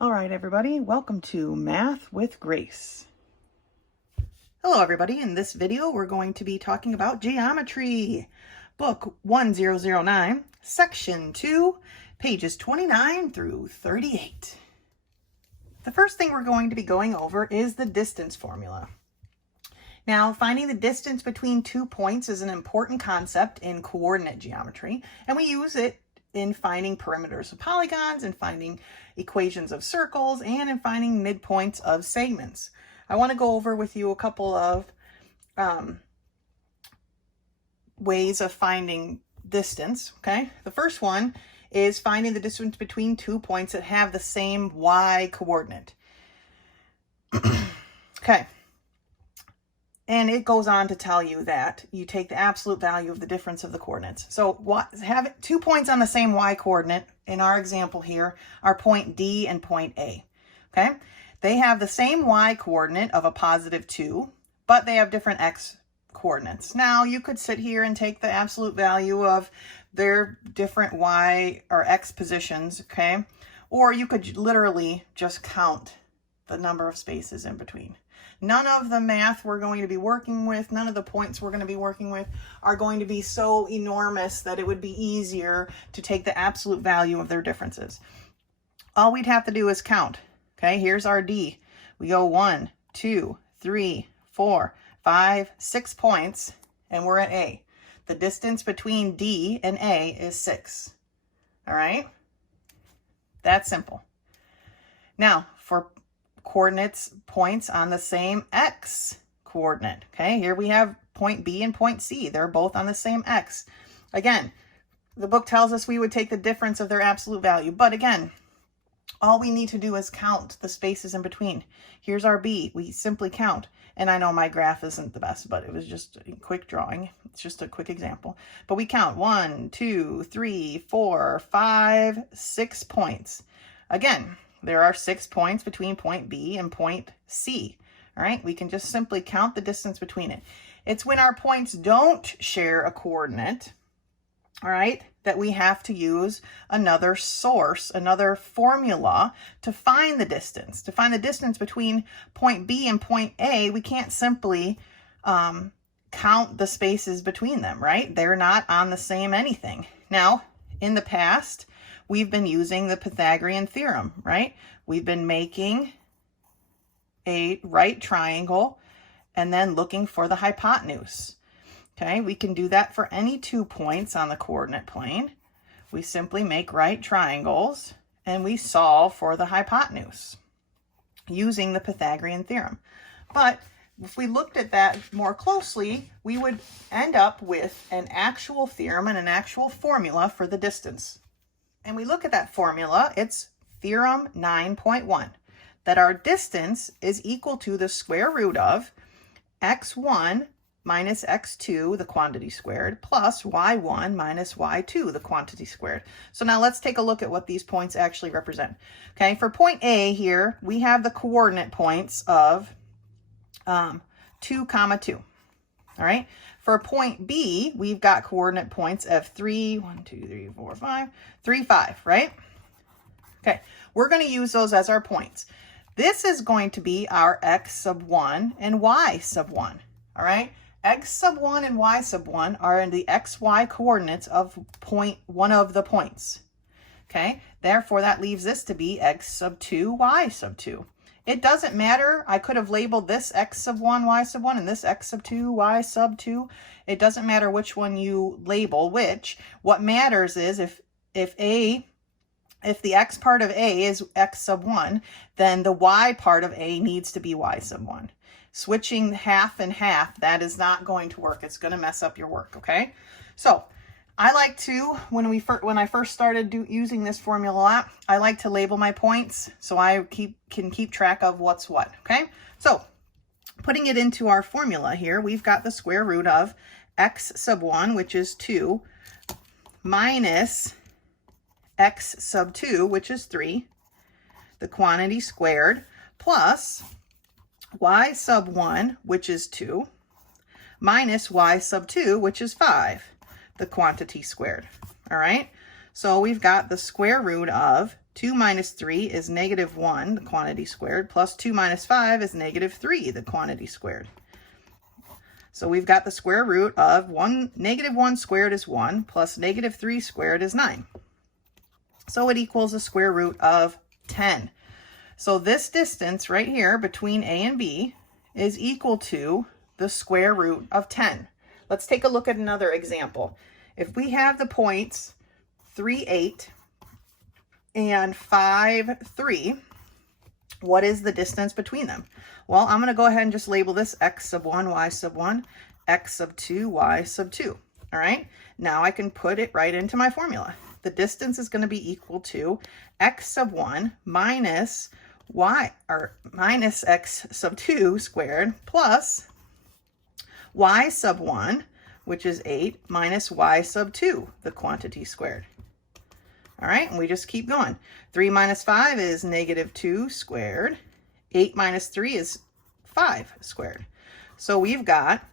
All right, everybody, welcome to Math with Grace. Hello, everybody. In this video, we're going to be talking about geometry. Book 1009, Section 2, pages 29 through 38. The first thing we're going to be going over is the distance formula. Now, finding the distance between 2 points is an important concept in coordinate geometry, and we use it in finding perimeters of polygons, and finding equations of circles, and in finding midpoints of segments. I want to go over with you a couple of ways of finding distance, okay? The first one is finding the distance between 2 points that have the same y coordinate. Okay. And it goes on to tell you that you take the absolute value of the difference of the coordinates. So have 2 points on the same y coordinate, in our example here, are point D and point A. Okay? They have the same y coordinate of a positive 2, but they have different x coordinates. Now, you could sit here and take the absolute value of their different y or x positions, okay? Or you could literally just count the number of spaces in between. None of the math we're going to be working with, none of the points we're going to be working with are going to be so enormous that it would be easier to take the absolute value of their differences. All we'd have to do is count. Okay, here's our D. We go 1, 2, 3, 4, 5, 6 points, and we're at A. The distance between D and A is 6. All right? That's simple. Now, for coordinates, points on the same x coordinate. Okay, here we have point B and point C. They're both on the same x. Again, the book tells us we would take the difference of their absolute value. But again, all we need to do is count the spaces in between. Here's our B. We simply count. And I know my graph isn't the best, but it was just a quick drawing. It's just a quick example. But we count 1, 2, 3, 4, 5, 6 points. Again, there are 6 points between point B and point C. All right, we can just simply count the distance between it. It's when our points don't share a coordinate, all right, that we have to use another source, another formula to find the distance. To find the distance between point B and point A, we can't simply count the spaces between them, right? They're not on the same anything. Now, in the past, we've been using the Pythagorean theorem, right? We've been making a right triangle and then looking for the hypotenuse. Okay, we can do that for any 2 points on the coordinate plane. We simply make right triangles and we solve for the hypotenuse using the Pythagorean theorem. But if we looked at that more closely, we would end up with an actual theorem and an actual formula for the distance. And we look at that formula, it's theorem 9.1, that our distance is equal to the square root of x1 minus x2, the quantity squared, plus y1 minus y2, the quantity squared. So now let's take a look at what these points actually represent. Okay, for point A here, we have the coordinate points of 2, 2. All right. For point B, we've got coordinate points of 3, 3, 5, right? Okay, we're going to use those as our points. This is going to be our x sub 1 and y sub 1, all right? X sub 1 and y sub 1 are in the xy coordinates of one of the points, okay? Therefore, that leaves this to be x sub 2, y sub 2. It doesn't matter. I could have labeled this x sub 1, y sub 1, and this x sub 2, y sub 2. It doesn't matter which one you label which. What matters is if the x part of A is x sub 1, then the y part of A needs to be y sub 1. Switching half and half, that is not going to work. It's going to mess up your work, okay? So I like to, when I first started using this formula a lot, I like to label my points so I can keep track of what's what, okay? So putting it into our formula here, we've got the square root of x sub 1, which is 2, minus x sub 2, which is 3, the quantity squared, plus y sub 1, which is 2, minus y sub 2, which is 5, the quantity squared. All right, so we've got the square root of 2 minus 3 is negative 1, the quantity squared, plus 2 minus 5 is negative 3, the quantity squared. So we've got the square root of negative 1 squared is 1, plus negative 3 squared is 9. So it equals the square root of 10. So this distance right here between A and B is equal to the square root of 10. Let's take a look at another example. If we have the points 3, 8 and 5, 3, what is the distance between them? Well, I'm going to go ahead and just label this x sub 1, y sub 1, x sub 2, y sub 2. All right, now I can put it right into my formula. The distance is going to be equal to x sub 1 minus minus x sub 2 squared plus y sub 1, which is 8, minus y sub 2, the quantity squared. All right, and we just keep going. 3 minus 5 is negative 2 squared. 8 minus 3 is 5 squared. So we've got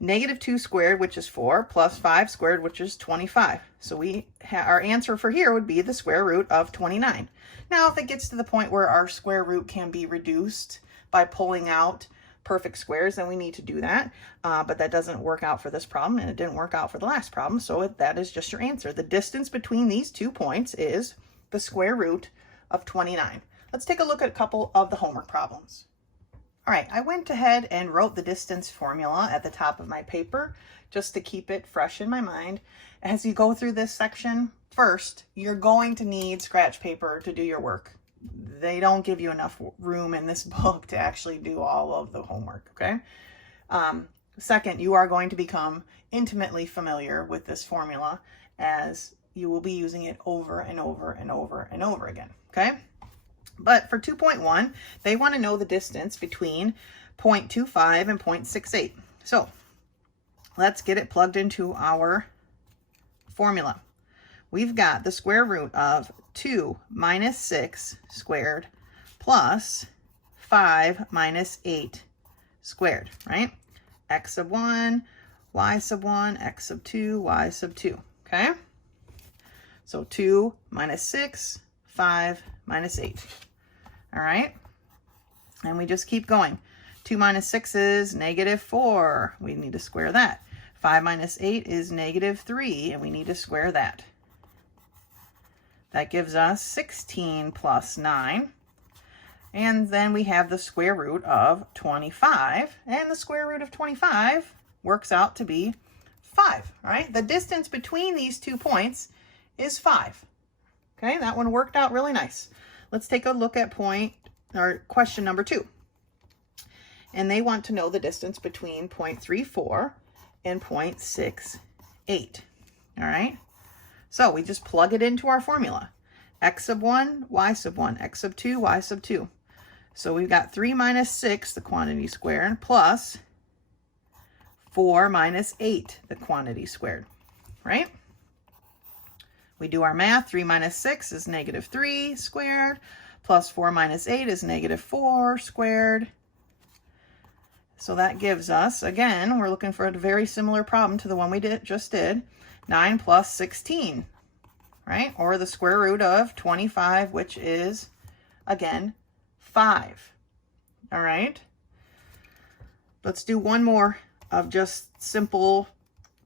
negative 2 squared, which is 4, plus 5 squared, which is 25. So our answer for here would be the square root of 29. Now, if it gets to the point where our square root can be reduced by pulling out perfect squares, then we need to do that. But that doesn't work out for this problem, and it didn't work out for the last problem. So that is just your answer. The distance between these 2 points is the square root of 29. Let's take a look at a couple of the homework problems. All right, I went ahead and wrote the distance formula at the top of my paper just to keep it fresh in my mind. As you go through this section, first, you're going to need scratch paper to do your work. They don't give you enough room in this book to actually do all of the homework, okay? Second, you are going to become intimately familiar with this formula as you will be using it over and over and over and over again, okay? But for 2.1, they want to know the distance between 0.25 and 0.68. So let's get it plugged into our formula. We've got the square root of 2 minus 6 squared plus 5 minus 8 squared, right? X sub 1, y sub 1, x sub 2, y sub 2, okay? So 2 minus 6, 5 minus 8. All right, and we just keep going. 2 minus 6 is negative 4. We need to square that. 5 minus 8 is negative 3, and we need to square that. That gives us 16 plus 9. And then we have the square root of 25. And the square root of 25 works out to be 5, right? The distance between these 2 points is 5. Okay, that one worked out really nice. Let's take a look at question number 2. And they want to know the distance between 0.34 and 0.68. All right. So we just plug it into our formula. X sub 1, y sub 1, x sub 2, y sub 2. So we've got 3 minus 6, the quantity squared, plus 4 minus 8, the quantity squared, right? We do our math. 3 minus 6 is negative 3 squared, plus 4 minus 8 is negative 4 squared. So that gives us, again, we're looking for a very similar problem to the one we just did, 9 plus 16, right? Or the square root of 25, which is, again, 5. All right? Let's do one more of just simple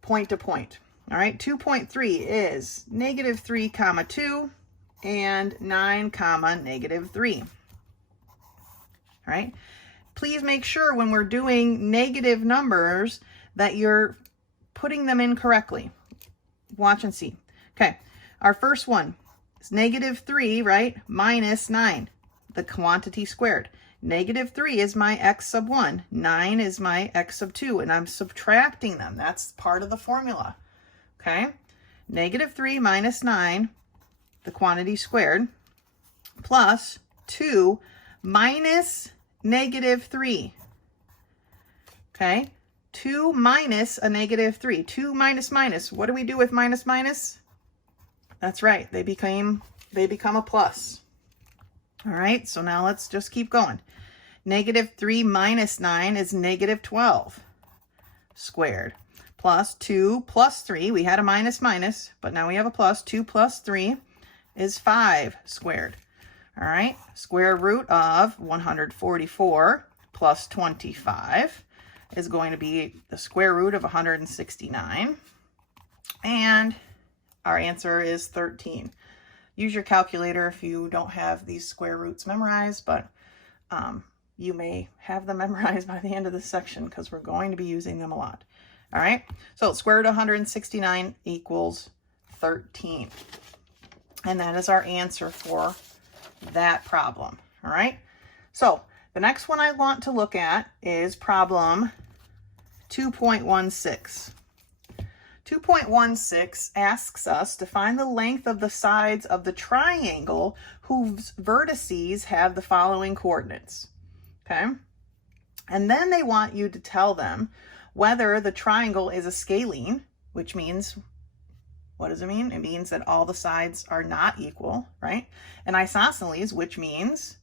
point to point. All right, 2.3 is negative 3 comma 2 and 9 comma negative 3. All right, please make sure when we're doing negative numbers that you're putting them in correctly. Watch and see. Okay, our first one is negative 3, right, minus 9, the quantity squared. Negative 3 is my x sub 1, 9 is my x sub 2, and I'm subtracting them. That's part of the formula. Okay, negative 3 minus 9, the quantity squared, plus 2 minus negative 3. Okay, 2 minus a negative 3. 2 minus minus. What do we do with minus minus? That's right, they become a plus. All right, so now let's just keep going. Negative 3 minus 9 is negative 12 squared. Plus 2 plus 3, we had a minus minus, but now we have a plus. 2 plus 3 is 5 squared. All right, square root of 144 plus 25 is going to be the square root of 169. And our answer is 13. Use your calculator if you don't have these square roots memorized, but you may have them memorized by the end of this section because we're going to be using them a lot. All right, so square root of 169 equals 13. And that is our answer for that problem. All right, so the next one I want to look at is problem 2.16. 2.16 asks us to find the length of the sides of the triangle whose vertices have the following coordinates. Okay, and then they want you to tell them whether the triangle is a scalene, which means, what does it mean? It means that all the sides are not equal, right? And isosceles, which means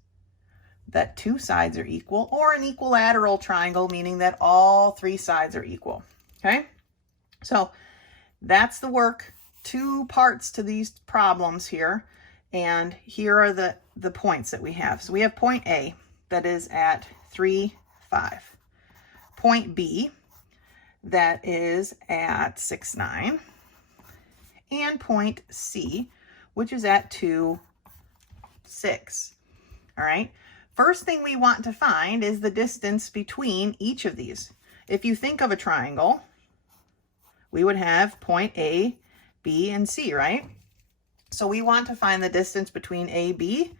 that 2 sides are equal, or an equilateral triangle, meaning that all 3 sides are equal. Okay, so that's the work. 2 parts to these problems here, and here are the points that we have. So we have point A that is at 3, 5. Point B that is at 6, 9. And point C, which is at 2, 6. All right. First thing we want to find is the distance between each of these. If you think of a triangle, we would have point A, B, and C, right? So we want to find the distance between AB,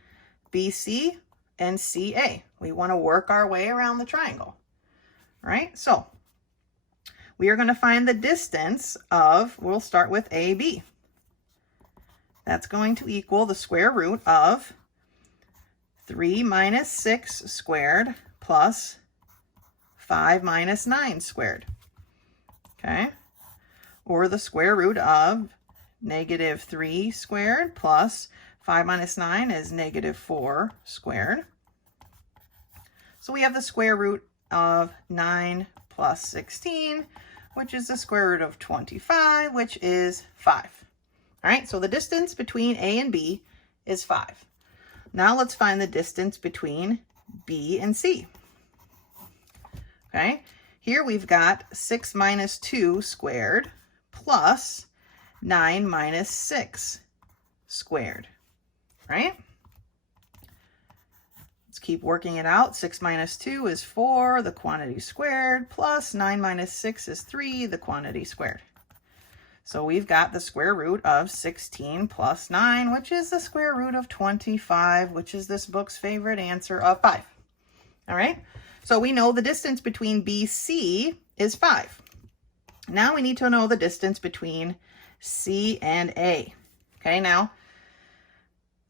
BC, and CA. We want to work our way around the triangle, right? So we are going to find the distance of, we'll start with AB. That's going to equal the square root of 3 minus 6 squared plus 5 minus 9 squared. Okay? Or the square root of negative 3 squared plus 5 minus 9 is negative 4 squared. So we have the square root of 9 plus 16, which is the square root of 25, which is 5. All right, so the distance between A and B is 5. Now let's find the distance between B and C. Okay, here we've got 6 minus 2 squared plus 9 minus 6 squared, right? Let's keep working it out. 6 minus 2 is 4, the quantity squared, plus 9 minus 6 is 3, the quantity squared. So we've got the square root of 16 plus 9, which is the square root of 25, which is this book's favorite answer of 5. All right, so we know the distance between BC is 5. Now we need to know the distance between C and A. Okay, now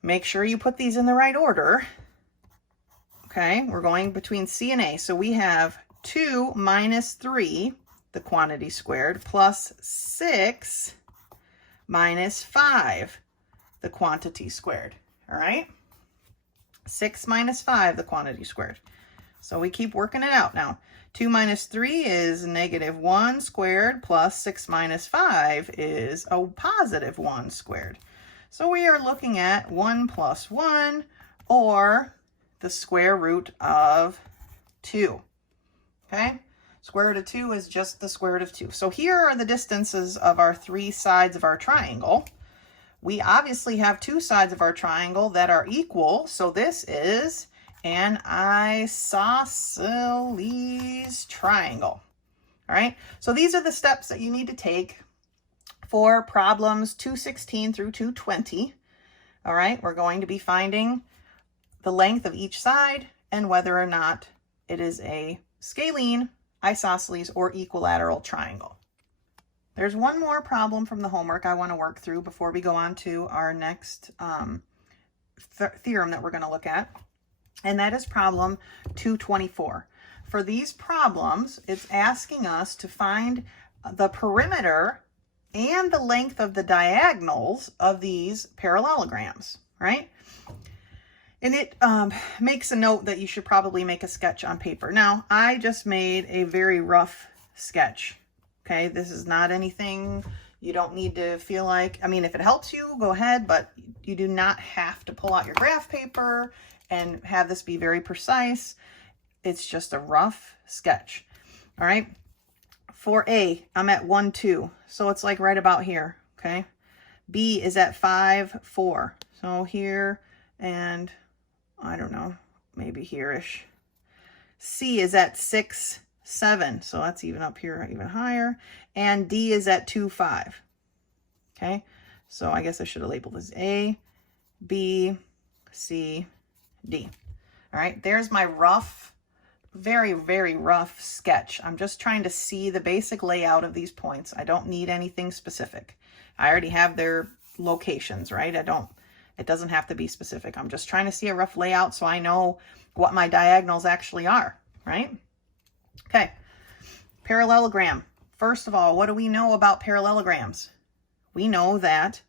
make sure you put these in the right order. Okay, we're going between C and A. So we have 2 minus 3, the quantity squared, plus 6 minus 5, the quantity squared. All right, 6 minus 5, the quantity squared. So we keep working it out now. 2 minus 3 is negative 1 squared, plus 6 minus 5 is a positive 1 squared. So we are looking at 1 plus 1, or the square root of 2. Okay, square root of 2 is just the square root of 2. So here are the distances of our 3 sides of our triangle. We obviously have 2 sides of our triangle that are equal, so this is an isosceles triangle. All right, so these are the steps that you need to take for problems 216 through 220. All right, we're going to be finding the length of each side and whether or not it is a scalene, isosceles, or equilateral triangle. There's one more problem from the homework I want to work through before we go on to our next theorem that we're going to look at, and that is problem 224. For these problems, it's asking us to find the perimeter and the length of the diagonals of these parallelograms, right? And it makes a note that you should probably make a sketch on paper. Now, I just made a very rough sketch, okay? This is not anything You don't need to feel like, I mean, if it helps you, go ahead, but you do not have to pull out your graph paper and have this be very precise. It's just a rough sketch. All right. For A, I'm at 1, 2. So it's like right about here. Okay. B is at 5, 4. So here and I don't know, maybe here-ish. C is at 6, 7. So that's even up here, even higher. And D is at 2, 5. Okay. So I guess I should have labeled this A, B, C, D. All right. There's my rough, very, very rough sketch. I'm just trying to see the basic layout of these points. I don't need anything specific. I already have their locations, right? It doesn't have to be specific. I'm just trying to see a rough layout so I know what my diagonals actually are, right? Okay. Parallelogram. First of all, what do we know about parallelograms? We know that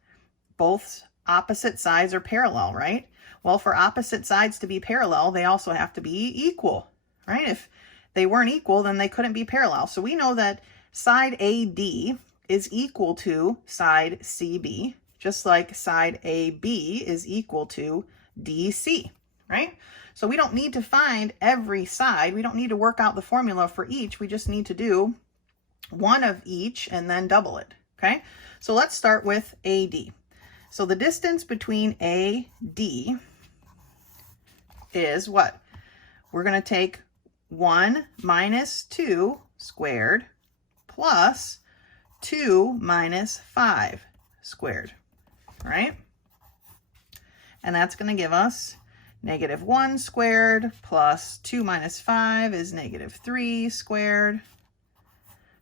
both opposite sides are parallel, right? Well, for opposite sides to be parallel, they also have to be equal, right? If they weren't equal, then they couldn't be parallel. So we know that side AD is equal to side CB, just like side AB is equal to DC, right? So we don't need to find every side. We don't need to work out the formula for each. We just need to do one of each and then double it, okay? So let's start with AD. So the distance between AD is what? We're going to take 1 minus 2 squared plus 2 minus 5 squared, right? And that's going to give us -1 squared plus 2 minus 5 is -3 squared.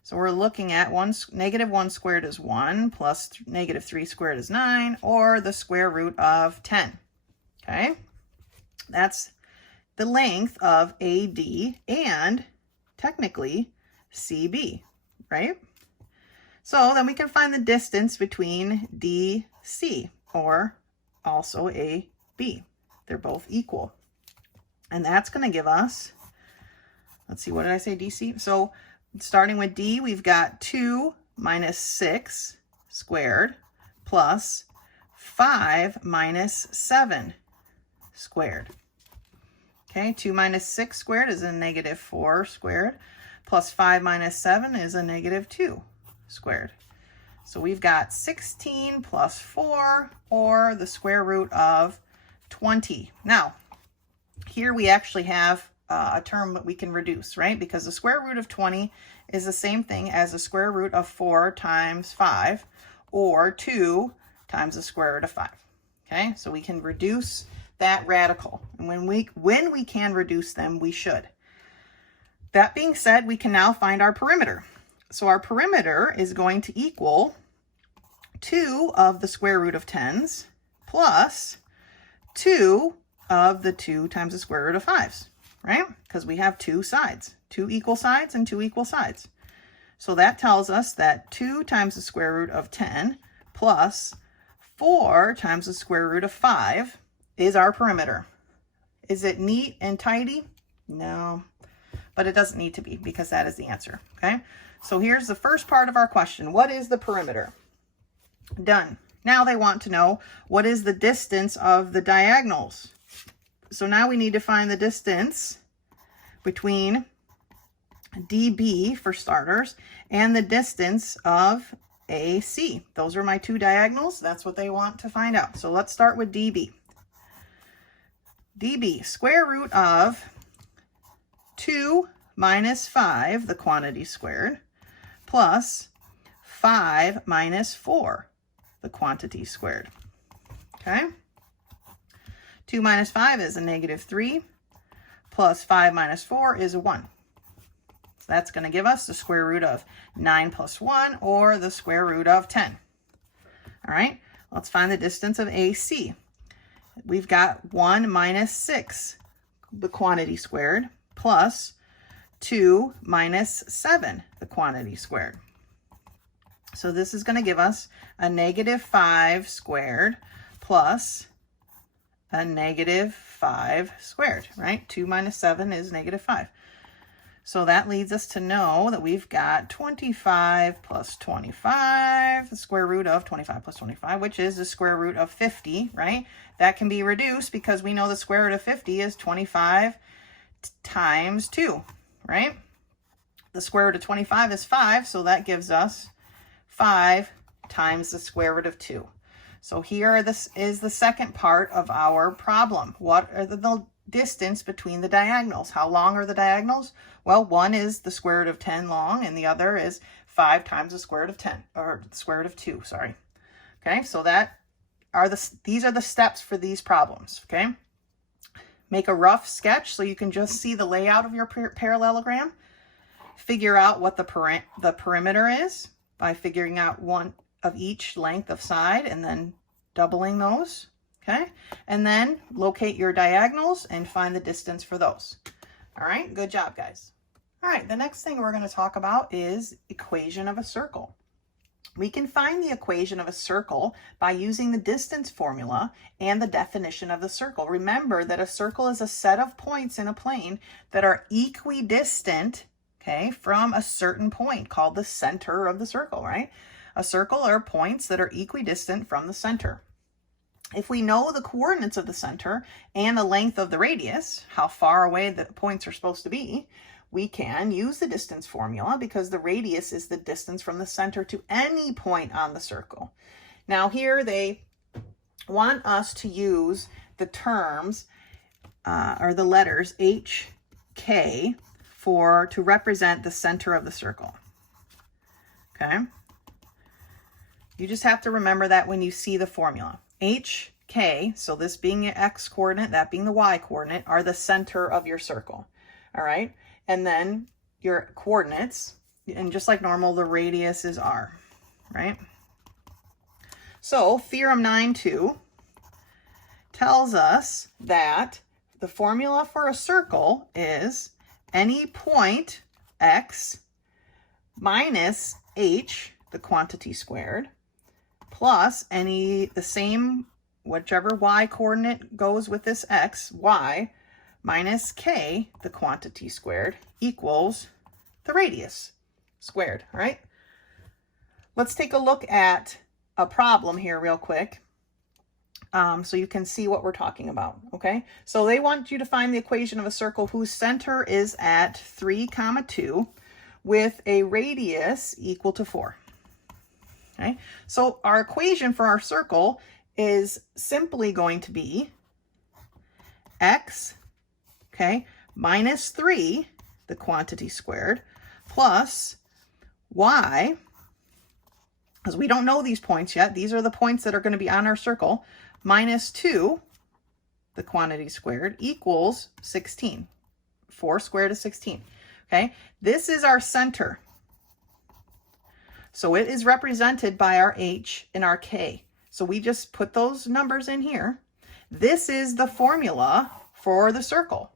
So we're looking at -1 squared is 1 plus -3 squared is 9, or the square root of 10. Okay, that's the length of AD and technically CB, right? So then we can find the distance between DC, or also AB. They're both equal. And that's going to give us, let's see, what did I say, DC? So starting with D, we've got 2 minus 6 squared plus 5 minus 7 squared. Okay, 2 minus 6 squared is a -4 squared, plus 5 minus 7 is a -2 squared. So we've got 16 plus 4, or the square root of 20. Now, here we actually have a term that we can reduce, right? Because the square root of 20 is the same thing as the square root of 4 times 5, or 2 times the square root of 5. Okay, so we can reduce that radical. And when we can reduce them, we should. That being said, we can now find our perimeter. So our perimeter is going to equal 2 of the square root of 10s plus 2 of the 2 times the square root of 5s, right? Because we have two sides, 2 equal sides and 2 equal sides. So that tells us that 2 times the square root of 10 plus 4 times the square root of 5 is our perimeter. Is it neat and tidy? No, but it doesn't need to be, because that is the answer, okay? So here's the first part of our question. What is the perimeter? Done. Now they want to know, what is the distance of the diagonals? So now we need to find the distance between DB, for starters, and the distance of AC. Those are my two diagonals. That's what they want to find out. So let's start with DB. DB, square root of 2 minus 5, the quantity squared, plus 5 minus 4, the quantity squared. Okay? 2 minus 5 is a -3, plus 5 minus 4 is a 1. So that's going to give us the square root of 9 plus 1, or the square root of 10. All right, let's find the distance of AC. We've got 1 minus 6, the quantity squared, plus 2 minus 7, the quantity squared. So this is going to give us a -5 squared plus a -5 squared, right? 2 minus 7 is -5. So that leads us to know that we've got 25 plus 25, the square root of 25 plus 25, which is the square root of 50, right? That can be reduced because we know the square root of 50 is 25 times 2, right? The square root of 25 is 5, so that gives us 5 times the square root of 2. So here this is the second part of our problem. What are the distance between the diagonals? How long are the diagonals? Well, one is the square root of 10 long, and the other is 5 times the square root of 10, or the square root of 2, sorry. Okay, so these are the steps for these problems, okay? Make a rough sketch so you can just see the layout of your parallelogram. Figure out what the perimeter is by figuring out one of each length of side and then doubling those, okay? And then locate your diagonals and find the distance for those. All right, good job, guys. All right, the next thing we're going to talk about is equation of a circle. We can find the equation of a circle by using the distance formula and the definition of the circle. Remember that a circle is a set of points in a plane that are equidistant, okay, from a certain point called the center of the circle, right? A circle are points that are equidistant from the center. If we know the coordinates of the center and the length of the radius, how far away the points are supposed to be, we can use the distance formula because the radius is the distance from the center to any point on the circle. Now here they want us to use the terms or the letters H, K to represent the center of the circle. Okay? You just have to remember that when you see the formula. H, K, so this being the X coordinate, that being the Y coordinate, are the center of your circle. All right? And then your coordinates, and just like normal, the radius is R, right? So theorem 9.2 tells us that the formula for a circle is any point X minus H, the quantity squared, plus whichever Y coordinate goes with this X, Y, minus K, the quantity squared, equals the radius squared, right? Let's take a look at a problem here real quick so you can see what we're talking about, okay? So they want you to find the equation of a circle whose center is at 3, 2 with a radius equal to 4, okay? So our equation for our circle is simply going to be X, okay, minus 3, the quantity squared, plus Y, because we don't know these points yet. These are the points that are going to be on our circle, minus 2, the quantity squared, equals 16. 4 squared is 16, okay? This is our center. So it is represented by our H and our K. So we just put those numbers in here. This is the formula for the circle.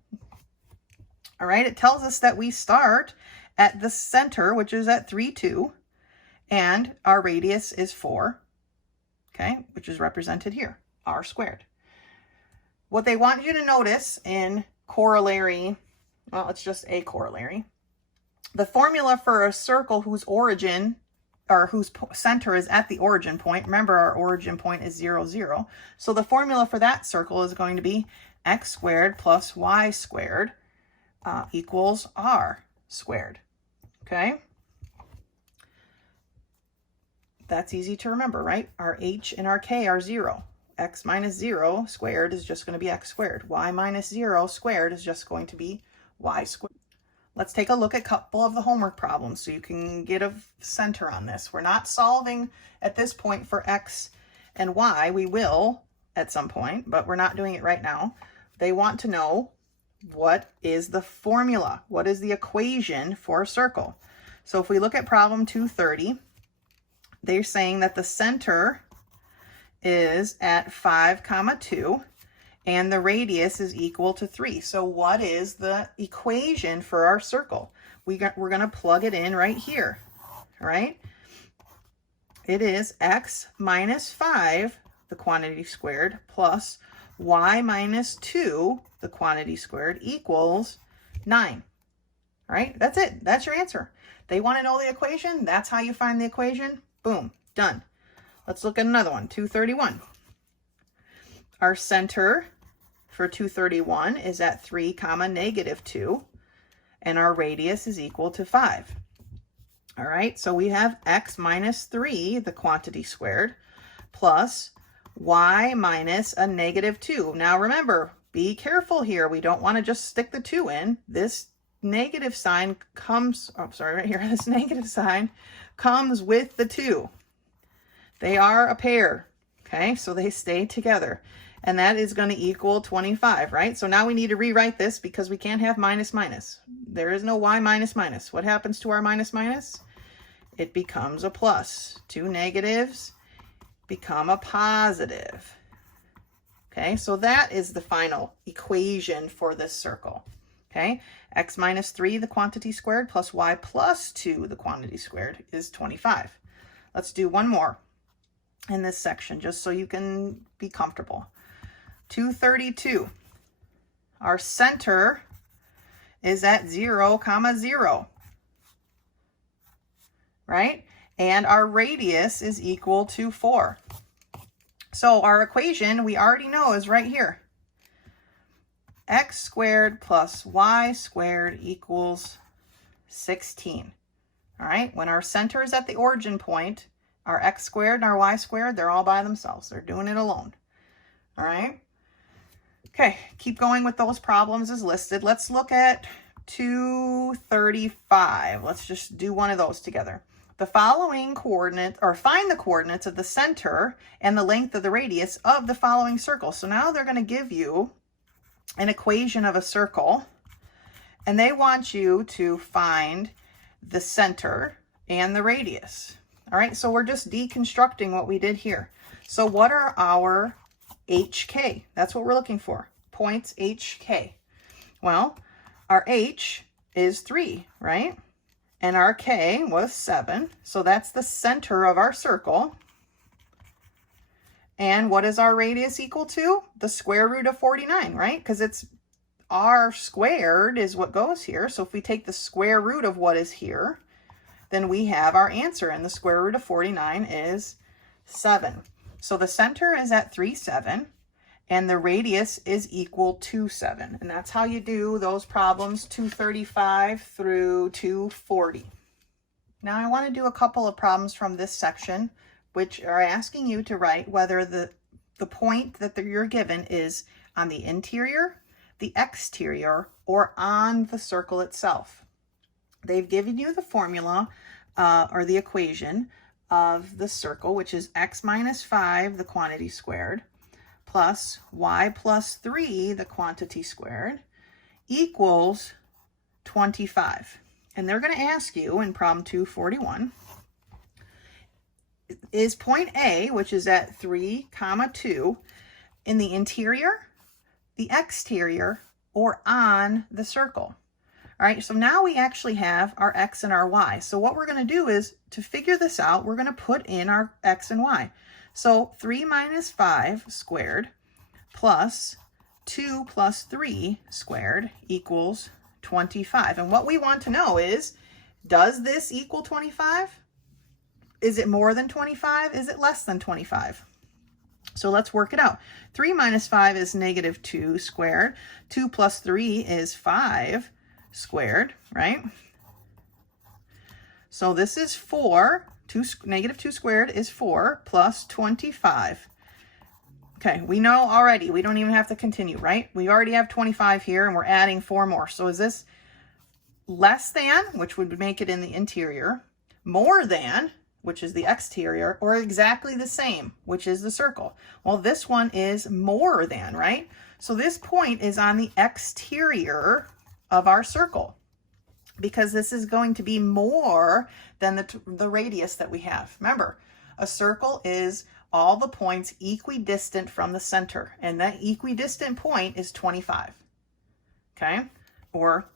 All right, it tells us that we start at the center, which is at 3, 2, and our radius is 4, okay, which is represented here, R squared. What they want you to notice in corollary, well, it's just a corollary, the formula for a circle whose origin or whose center is at the origin point. Remember, our origin point is 0, 0. So the formula for that circle is going to be x squared plus y squared equals r squared. Okay? That's easy to remember, right? Our h and our k are 0. X minus 0 squared is just going to be x squared. Y minus 0 squared is just going to be y squared. Let's take a look at a couple of the homework problems so you can get a center on this. We're not solving at this point for x and y. We will at some point, but we're not doing it right now. They want to know what is the formula? What is the equation for a circle? So if we look at problem 230, they're saying that the center is at 5, 2, and the radius is equal to 3. So what is the equation for our circle? We're going to plug it in right here, all right? It is x minus 5, the quantity squared, plus y minus 2, the quantity squared, equals 9. All right, that's it. That's your answer. They want to know the equation. That's how you find the equation. Boom, done. Let's look at another one, 231. Our center for 231 is at 3, -2, and our radius is equal to 5. All right, so we have x minus 3, the quantity squared, plus y minus a -2. Now remember, be careful here. We don't want to just stick the 2 in. This negative sign comes, oh, sorry, right here, this negative sign comes with the 2. They are a pair, okay? So they stay together. And that is going to equal 25, right? So now we need to rewrite this because we can't have minus minus. There is no y minus minus. What happens to our minus minus? It becomes a plus. 2 negatives become a positive. Okay, so that is the final equation for this circle. Okay, x minus 3, the quantity squared, plus y plus 2, the quantity squared, is 25. Let's do one more in this section just so you can be comfortable. 232. Our center is at 0, 0, right? And our radius is equal to 4. So our equation, we already know, is right here. X squared plus y squared equals 16. All right, when our center is at the origin point, our x squared and our y squared, they're all by themselves. They're doing it alone. All right. Okay, keep going with those problems as listed. Let's look at 235. Let's just do one of those together. The following coordinates, or find the coordinates of the center and the length of the radius of the following circle. So now they're going to give you an equation of a circle, and they want you to find the center and the radius. All right, so we're just deconstructing what we did here. So what are our HK? That's what we're looking for. Points HK. Well, our H is 3, right? And our K was 7. So that's the center of our circle. And what is our radius equal to? The square root of 49, right? Because it's r squared is what goes here. So if we take the square root of what is here, then we have our answer. And the square root of 49 is 7. So the center is at 3, 7, and the radius is equal to 7. And that's how you do those problems 235 through 240. Now I want to do a couple of problems from this section, which are asking you to write whether the point that you're given is on the interior, the exterior, or on the circle itself. They've given you the formula or the equation of the circle, which is x minus 5, the quantity squared, plus y plus 3, the quantity squared, equals 25. And they're going to ask you in problem 241, is point A, which is at 3, 2, in the interior, the exterior, or on the circle? All right, so now we actually have our x and our y. So what we're going to do is, to figure this out, we're going to put in our x and y. So 3 minus 5 squared plus 2 plus 3 squared equals 25. And what we want to know is, does this equal 25? Is it more than 25? Is it less than 25? So let's work it out. 3 minus 5 is -2 squared. 2 plus 3 is 5 squared, right? So this is 4. -2 squared is 4 plus 25. Okay, we know already. We don't even have to continue, right? We already have 25 here, and we're adding 4 more. So is this less than, which would make it in the interior, more than, which is the exterior, or exactly the same, which is the circle? Well, this one is more than, right? So this point is on the exterior of our circle, because this is going to be more than the radius that we have. Remember, a circle is all the points equidistant from the center, and that equidistant point is 25. Okay, or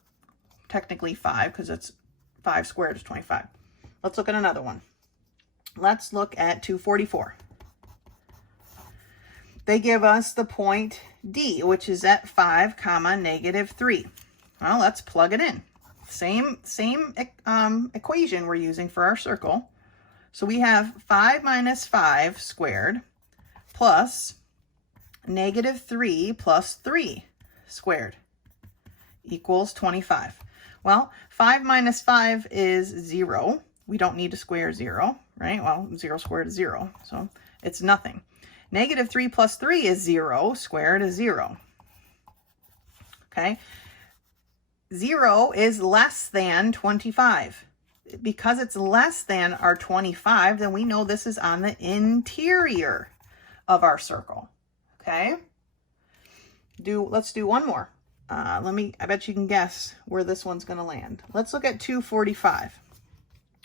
technically 5, because it's 5 squared is 25. Let's look at another one. Let's look at 244. They give us the point D, which is at 5, -3. Well, let's plug it in. same equation we're using for our circle. So we have 5 minus 5 squared plus negative 3 plus 3 squared equals 25. Well, 5 minus 5 is 0. We don't need to square 0, right? Well, 0 squared is 0, so it's nothing. Negative 3 plus 3 is 0. Squared is 0. Okay? 0 is less than 25. Because it's less than our 25, then we know this is on the interior of our circle. Okay? Let's do one more. I bet you can guess where this one's going to land. Let's look at 245.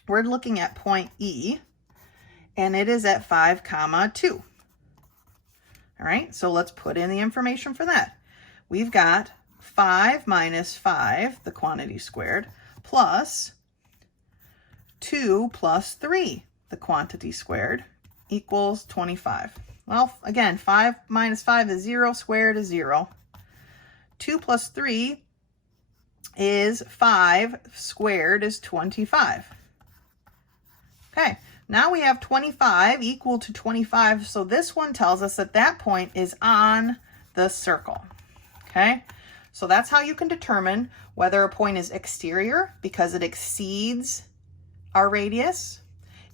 We're looking at point E, and it is at 5, 2. All right, so let's put in the information for that. We've got 5 minus 5, the quantity squared, plus 2 plus 3, the quantity squared, equals 25. Well, again, 5 minus 5 is 0, squared is 0. 2 plus 3 is 5, squared is 25. Okay, now we have 25 equal to 25, so this one tells us that that point is on the circle. Okay, so that's how you can determine whether a point is exterior because it exceeds our radius,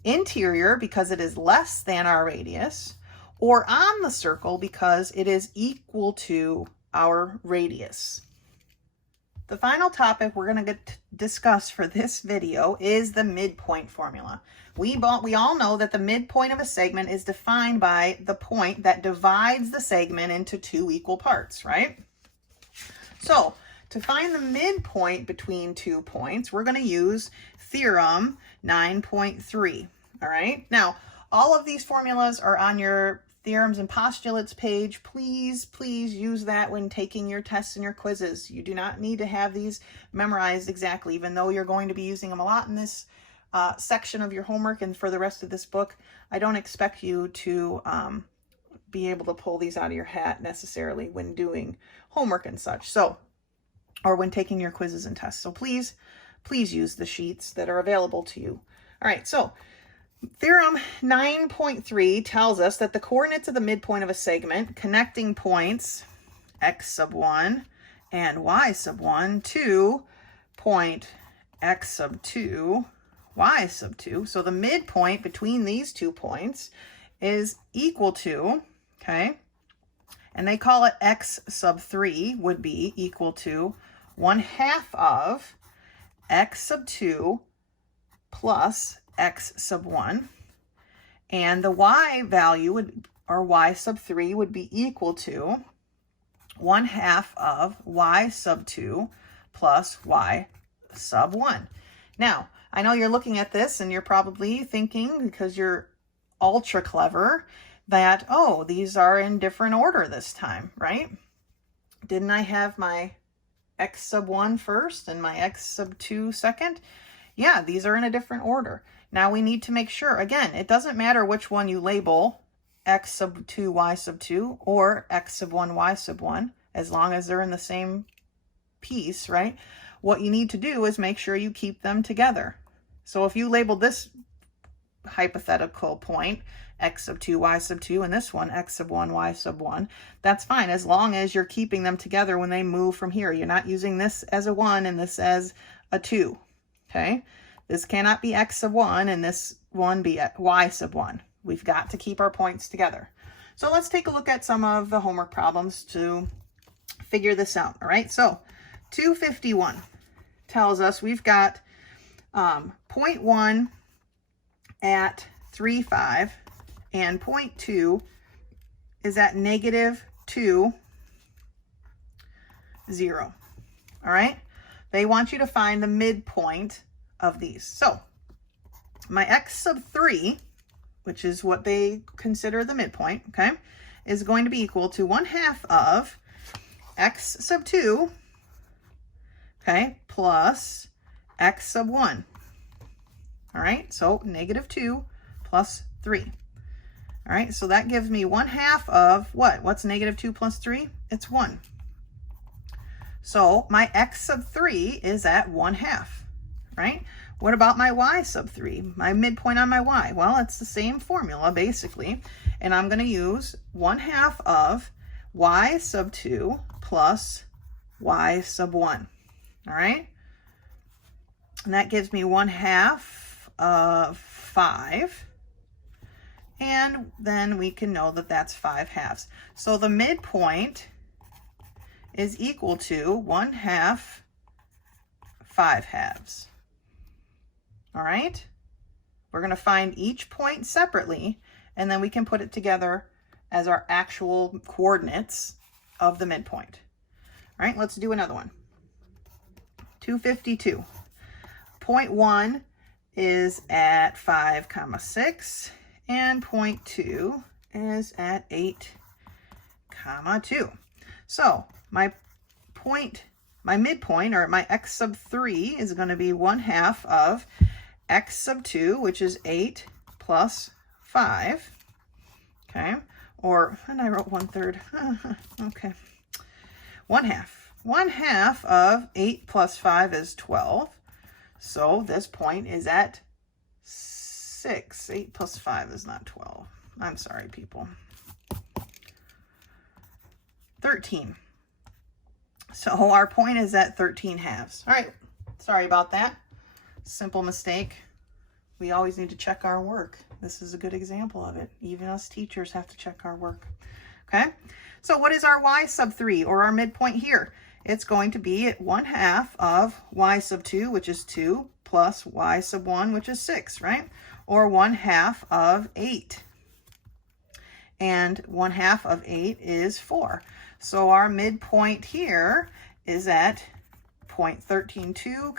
interior because it is less than our radius, or on the circle because it is equal to our radius. The final topic we're going to discuss for this video is the midpoint formula. We all know that the midpoint of a segment is defined by the point that divides the segment into two equal parts, right? So to find the midpoint between 2 points, we're going to use theorem 9.3. All right. Now, all of these formulas are on your theorems and postulates page. Please use that when taking your tests and your quizzes. You do not need to have these memorized exactly, even though you're going to be using them a lot in this section of your homework and for the rest of this book. I don't expect you to be able to pull these out of your hat necessarily when doing homework and such. So, or when taking your quizzes and tests. So please use the sheets that are available to you. All right, so theorem 9.3 tells us that the coordinates of the midpoint of a segment connecting points x sub 1 and y sub 1 to point x sub 2, y sub 2. So the midpoint between these 2 points is equal to, okay, and they call it x sub 3 would be equal to 1/2 of x sub 2 plus x sub 1, and the y value would, or y sub 3 would be equal to 1/2 of y sub 2 plus y sub 1. Now, I know you're looking at this and you're probably thinking, because you're ultra clever, that, oh, these are in different order this time, right? Didn't I have my x sub 1 first and my x sub 2 second? Yeah, these are in a different order. Now we need to make sure, again, it doesn't matter which one you label, x sub 2, y sub 2, or x sub 1, y sub 1, as long as they're in the same piece, right? What you need to do is make sure you keep them together. So if you label this hypothetical point x sub 2, y sub 2, and this one x sub 1, y sub 1, that's fine as long as you're keeping them together when they move from here. You're not using this as a 1 and this as a 2, okay? This cannot be x sub 1 and this one be y sub 1. We've got to keep our points together. So let's take a look at some of the homework problems to figure this out, all right? So 251 tells us we've got point 1 at 3, 5, and point 2 is at negative 2, 0. All right? They want you to find the midpoint of these. So my x sub 3, which is what they consider the midpoint, okay, is going to be equal to 1/2 of x sub 2, okay, plus x sub 1. All right, so negative 2 plus 3. All right, so that gives me 1/2 of what? What's negative 2 plus 3? It's 1. So my x sub 3 is at 1/2, right? What about my y sub 3, my midpoint on my y? Well, it's the same formula basically, and I'm going to use 1/2 of y sub 2 plus y sub 1, all right? And that gives me 1/2 of 5, and then we can know that that's 5/2. So the midpoint is equal to 1/2 5/2. All right, we're going to find each point separately, and then we can put it together as our actual coordinates of the midpoint. All right, let's do another one. 252. Point 1 is at 5, 6, and point 2 is at 8, 2. So my midpoint, or my x sub 3, is going to be 1/2 of x sub 2, which is 8 plus 5, okay, and I wrote 1/3, okay, 1/2. 1/2 of 8 plus 5 is 12, so this point is at 6. 8 plus 5 is not 12. I'm sorry, people. 13. So our point is at 13/2. All right, sorry about that. Simple mistake. We always need to check our work. This is a good example of it. Even us teachers have to check our work. Okay, so what is our y sub 3, or our midpoint here? It's going to be at 1/2 of y sub 2, which is 2, plus y sub 1, which is 6, right? Or 1/2 of 8. And 1/2 of 8 is 4. So our midpoint here is at point 13.2,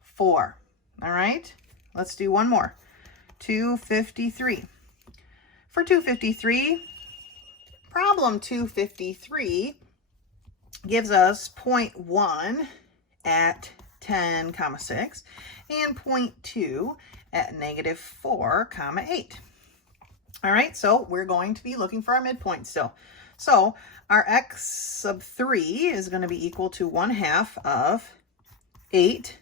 4. All right, let's do one more. 253. For 253, problem 253 gives us point 1 at 10, 6, and point 2 at -4, 8. All right, so we're going to be looking for our midpoint still. So our x sub 3 is going to be equal to 1/2 of 8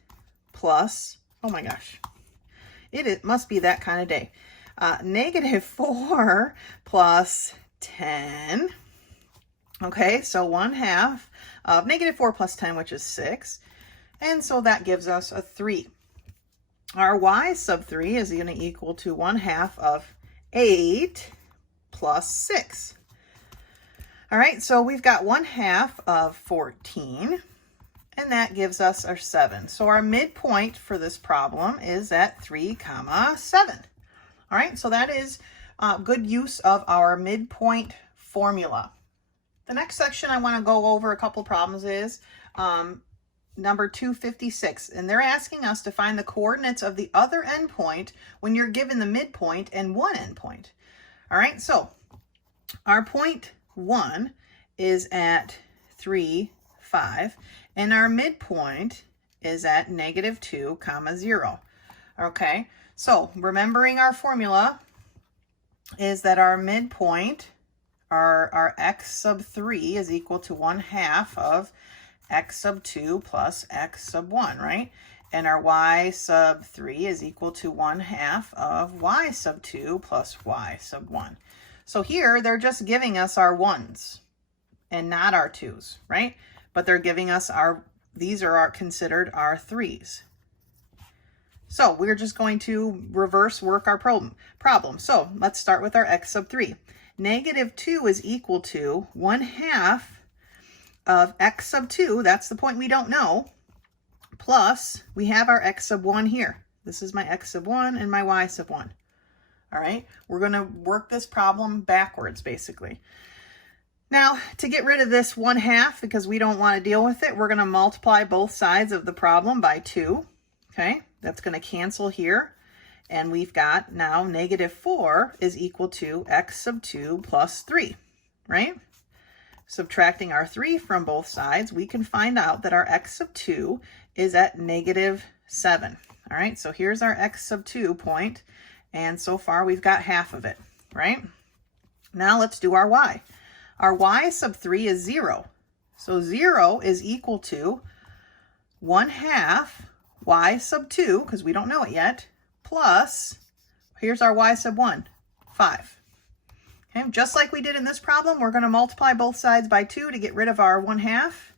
plus, oh my gosh, it must be that kind of day, -4 plus 10. Okay, so 1/2 of -4 plus 10, which is 6. And so that gives us a 3. Our y sub 3 is going to equal to 1/2 of 8 plus 6. All right, so we've got 1/2 of 14, and that gives us our 7. So our midpoint for this problem is at 3, 7. All right, so that is good use of our midpoint formula. The next section I want to go over a couple problems is number 256, and they're asking us to find the coordinates of the other endpoint when you're given the midpoint and one endpoint. All right, so our point 1 is at 3, 5, and our midpoint is at -2, 0. Okay, so remembering our formula is that our midpoint, our x sub 3 is equal to 1/2 of x sub 2 plus x sub 1, right? And our y sub 3 is equal to 1/2 of y sub 2 plus y sub 1. So here they're just giving us our 1s and not our 2s, right? But they're giving us these are considered our 3s. So we're just going to reverse work our problem. So let's start with our x sub 3. -2 is equal to 1/2 of x sub 2, that's the point we don't know, plus we have our x sub 1 here. This is my x sub 1 and my y sub 1. All right, we're going to work this problem backwards, basically. Now, to get rid of this 1/2, because we don't want to deal with it, we're going to multiply both sides of the problem by 2. Okay, that's going to cancel here. And we've got now -4 is equal to x sub 2 plus 3, right? Subtracting our 3 from both sides, we can find out that our x sub 2 is at -7. All right, so here's our x sub 2 point, and so far we've got half of it, right? Now let's do our y. Our y sub 3 is 0. So 0 is equal to 1/2 y sub 2, because we don't know it yet, plus, here's our y sub 1, 5. Okay, just like we did in this problem, we're going to multiply both sides by 2 to get rid of our 1/2.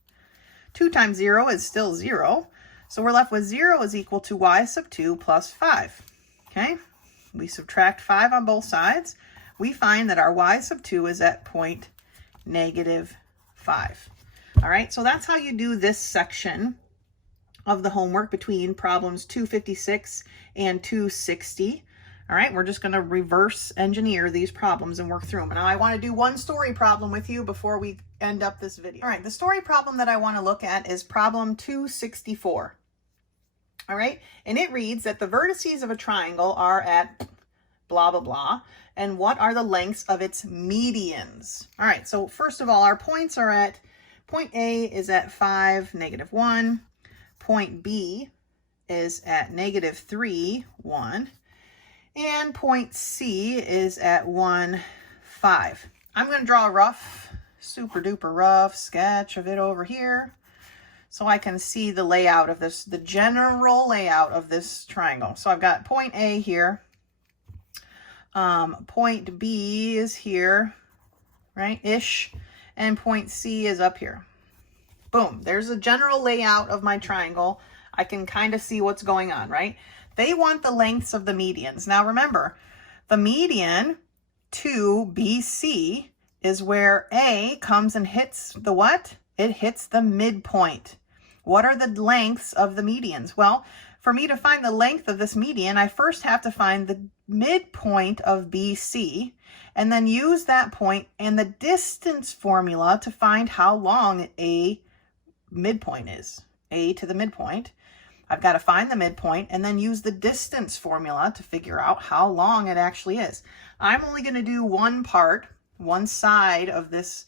2 times 0 is still 0. So we're left with 0 is equal to y sub 2 plus 5. Okay, we subtract 5 on both sides. We find that our y sub 2 is at point -5. All right, so that's how you do this section of the homework between problems 256 and 260. All right, we're just going to reverse engineer these problems and work through them. Now I want to do one story problem with you before we end up this video. All right, the story problem that I want to look at is problem 264. All right, and it reads that the vertices of a triangle are at blah, blah, blah, and what are the lengths of its medians? All right, so first of all, our points are at, point A is at 5, -1. Point B is at -3, 1. And point C is at 1, 5. I'm going to draw a rough, super duper rough sketch of it over here so I can see the layout of this, the general layout of this triangle. So I've got point A here. Point B is here, right, ish, and point C is up here. Boom, there's a general layout of my triangle. I can kind of see what's going on, right? They want the lengths of the medians. Now remember, the median to BC is where A comes and hits the what? It hits the midpoint. What are the lengths of the medians? Well, for me to find the length of this median, I first have to find the midpoint of BC and then use that point and the distance formula to find how long a midpoint is. A to the midpoint. I've got to find the midpoint and then use the distance formula to figure out how long it actually is. I'm only going to do one part, one side of this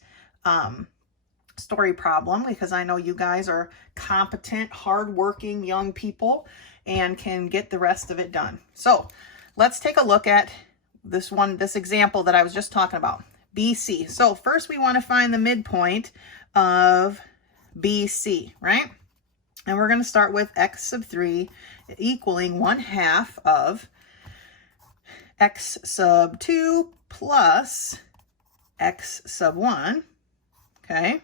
story problem because I know you guys are competent, hardworking young people and can get the rest of it done. So let's take a look at this example that I was just talking about, BC. So first we want to find the midpoint of BC, right? And we're going to start with x sub 3 equaling 1/2 of x sub 2 plus x sub 1. Okay.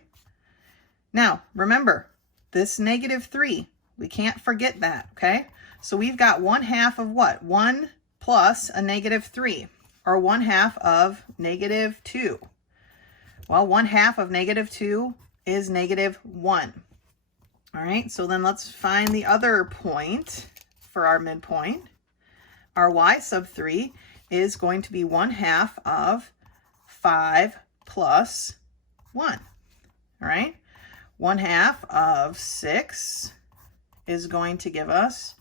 Now, remember, this -3, we can't forget that, okay? So we've got 1/2 of what? 1 plus a -3, or 1/2 of -2. Well, 1/2 of -2 is -1. All right, so then let's find the other point for our midpoint. Our y sub 3 is going to be 1/2 of 5 plus 1. All right, 1/2 of 6 is going to give us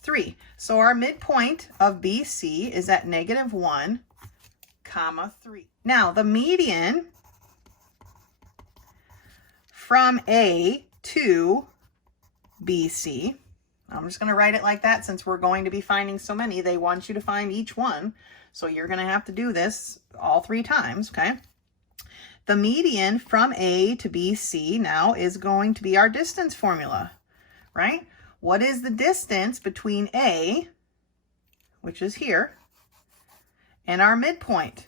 3. So our midpoint of BC is at -1, 3. Now the median from A to BC, I'm just going to write it like that since we're going to be finding so many. They want you to find each one. So you're going to have to do this all 3 times, okay? The median from A to BC now is going to be our distance formula, right? What is the distance between A, which is here, and our midpoint?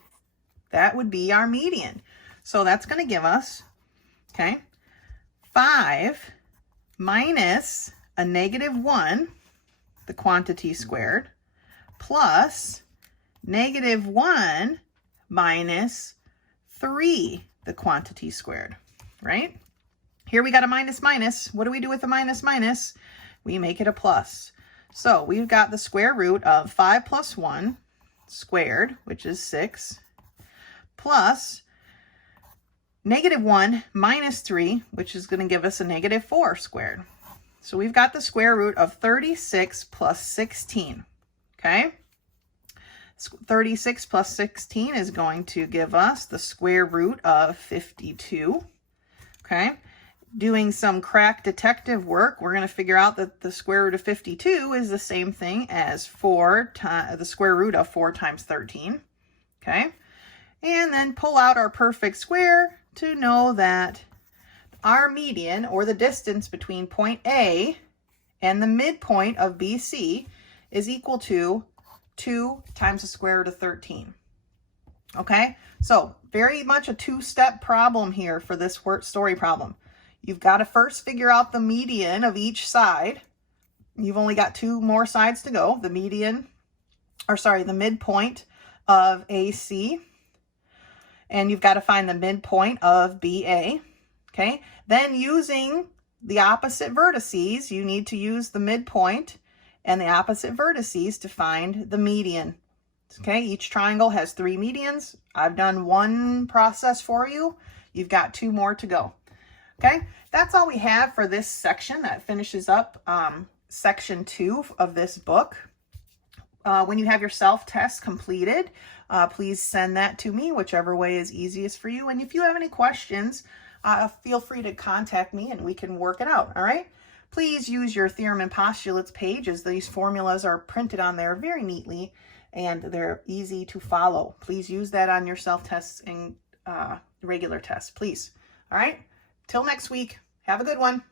That would be our median. So that's going to give us, okay, 5 minus a -1, the quantity squared, plus -1 minus 3, the quantity squared, right? Here we got a minus minus. What do we do with a minus minus? We make it a plus. So we've got the square root of 5 plus 1 squared, which is 6, plus -1 minus 3, which is going to give us a -4 squared. So we've got the square root of 36 plus 16, okay? 36 plus 16 is going to give us the square root of 52, okay? Doing some crack detective work, we're going to figure out that the square root of 52 is the same thing as the square root of 4 times 13, okay? And then pull out our perfect square to know that our median, or the distance between point A and the midpoint of BC, is equal to 2 times the square root of 13. Okay, so very much a two-step problem here for this story problem. You've got to first figure out the median of each side. You've only got 2 more sides to go. The midpoint of AC. And you've got to find the midpoint of BA. Okay, then using the opposite vertices, you need to use the midpoint and the opposite vertices to find the median. Okay, each triangle has 3 medians. I've done 1 process for you. You've got 2 more to go. Okay, that's all we have for this section. That finishes up section 2 of this book. When you have your self-test completed, please send that to me, whichever way is easiest for you. And if you have any questions, feel free to contact me and we can work it out, all right? Please use your theorem and postulates page, as these formulas are printed on there very neatly and they're easy to follow. Please use that on your self-tests and regular tests, please. All right, till next week, have a good one.